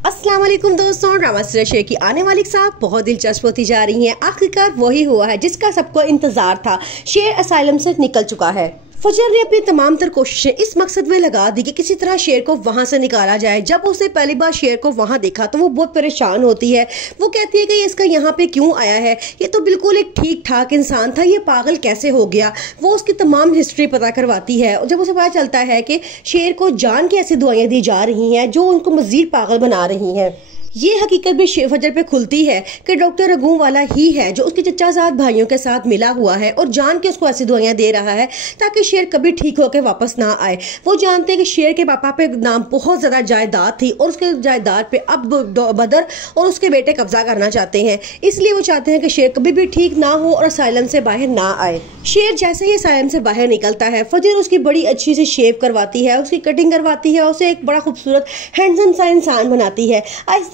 अस्सलाम वालेकुम दोस्तों, ड्रामा सीरियल शेर की आने वाली साहब बहुत दिलचस्प होती जा रही हैं। आखिरकार वही हुआ है जिसका सबको इंतजार था। शेर असाइलम से निकल चुका है। फजर ने अपनी तमाम तर कोशिशें इस मकसद में लगा दी कि किसी तरह शेर को वहां से निकाला जाए। जब उसने पहली बार शेर को वहां देखा तो वो बहुत परेशान होती है। वो कहती है कि ये इसका यहाँ पे क्यों आया है, ये तो बिल्कुल एक ठीक ठाक इंसान था, ये पागल कैसे हो गया। वो उसकी तमाम हिस्ट्री पता करवाती है और जब उसे पता चलता है कि शेर को जान की ऐसी दवाइयाँ दी जा रही हैं जो उनको मजीद पागल बना रही हैं। ये हकीकत भी फजर पे खुलती है कि डॉक्टर रघु वाला ही है जो उसके चचाजाद भाइयों के साथ मिला हुआ है और जान के उसको ऐसी दवाइयां दे रहा है ताकि शेर कभी ठीक होकर वापस ना आए। वो जानते हैं कि शेर के पापा पे नाम बहुत ज्यादा जायदाद थी और उसके जायदाद पे अब बदर और उसके बेटे कब्जा करना चाहते हैं, इसलिए वो चाहते हैं कि शेर कभी भी ठीक ना हो और असाइलम से बाहर ना आए। शेर जैसे ही असाइलम से बाहर निकलता है, फजर उसकी बड़ी अच्छी से शेव करवाती है, उसकी कटिंग करवाती है, उसे एक बड़ा खूबसूरत हैंडसम सा इंसान बनाती है।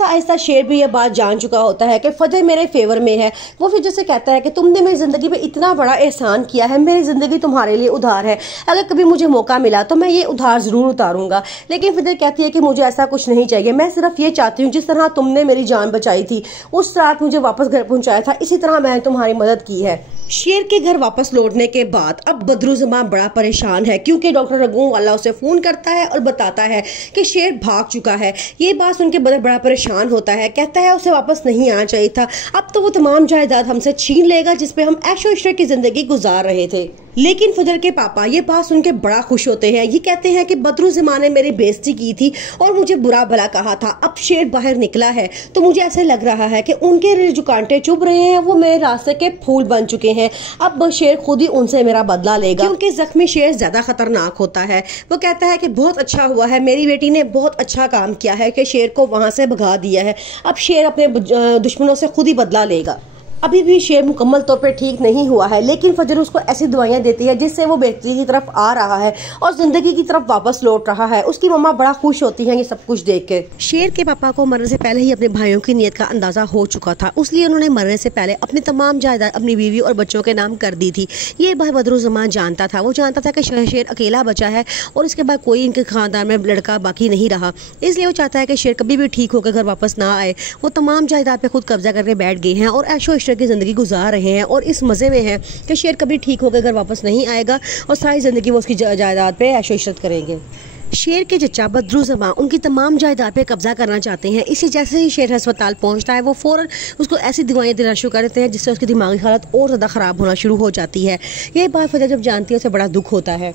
आहिस्ता शेर भी यह बात जान चुका होता है कि फजर मेरे फेवर में है। वो फिर जैसे कहता है कि तुमने मेरी जिंदगी पे इतना बड़ा एहसान किया है, मेरी जिंदगी तुम्हारे लिए उधार है, अगर कभी मुझे मौका मिला तो मैं ये उधार जरूर उतारूंगा। लेकिन फजर कहती है कि मुझे ऐसा कुछ नहीं चाहिए, मैं सिर्फ ये चाहती हूँ जिस तरह तुमने मेरी जान बचाई थी, उस रात मुझे वापस घर पहुंचाया था, इसी तरह मैंने तुम्हारी मदद की है। शेर के घर वापस लौटने के बाद अब बदरुज़्ज़मान बड़ा परेशान है क्योंकि डॉक्टर रघु वाला उसे फोन करता है और बताता है कि शेर भाग चुका है। ये बात सुनकर बदर बड़ा परेशान होता है, कहता है उसे वापस नहीं आना चाहिए था, अब तो वो तमाम जायदाद हमसे छीन लेगा जिसपे हम ऐशो इशरत की जिंदगी गुजार रहे थे। लेकिन फजर के पापा ये बात सुन के बड़ा खुश होते हैं। ये कहते हैं कि बदरुज़्ज़मान ने मेरी बेइज्जती की थी और मुझे बुरा भला कहा था, अब शेर बाहर निकला है तो मुझे ऐसे लग रहा है कि उनके जो कांटे चुभ रहे हैं वो मेरे रास्ते के फूल बन चुके हैं। अब शेर खुद ही उनसे मेरा बदला लेगा क्योंकि जख्मी शेर ज्यादा खतरनाक होता है। वो कहता है कि बहुत अच्छा हुआ है, मेरी बेटी ने बहुत अच्छा काम किया है कि शेर को वहां से भगा दिया है, अब शेर अपने दुश्मनों से खुद ही बदला लेगा। अभी भी शेर मुकम्मल तौर पे ठीक नहीं हुआ है, लेकिन फजर उसको ऐसी दवाइयां देती है जिससे वो बेहतरी की तरफ आ रहा है और जिंदगी की तरफ वापस लौट रहा है। उसकी मम्मा बड़ा खुश होती हैं ये सब कुछ देख के। शेर के पापा को मरने से पहले ही अपने भाइयों की नीयत का अंदाजा हो चुका था, इसलिए उन्होंने मरने से पहले अपनी तमाम जायदाद अपनी बीवी और बच्चों के नाम कर दी थी। ये बदरुज़्ज़मान जानता था, वो जानता था कि शेर अकेला बचा है और इसके बाद कोई इनके खानदान में लड़का बाकी नहीं रहा, इसलिए वो चाहता है कि शेर कभी भी ठीक होकर घर वापस ना आए। वो तमाम जायदाद पे खुद कब्जा करके बैठ गए हैं और ऐशो इशरत की जिंदगी गुजार रहे हैं और इस मजे में है कि शेर कभी ठीक होकर घर वापस नहीं आएगा और सारी जिंदगी वो उसकी जायदाद पे ऐशो इशरत करेंगे। शेर के चचा बदरुज़्ज़मान उनकी तमाम जायदाद पे कब्जा करना चाहते हैं, इसी जैसे ही शेर अस्पताल पहुंचता है वो फौरन उसको ऐसी दवाइयां देना शुरू कर देते हैं जिससे उसकी दिमागी हालत और ज़्यादा ख़राब होना शुरू हो जाती है। ये बात फजर जब जानती है उसे बड़ा दुख होता है।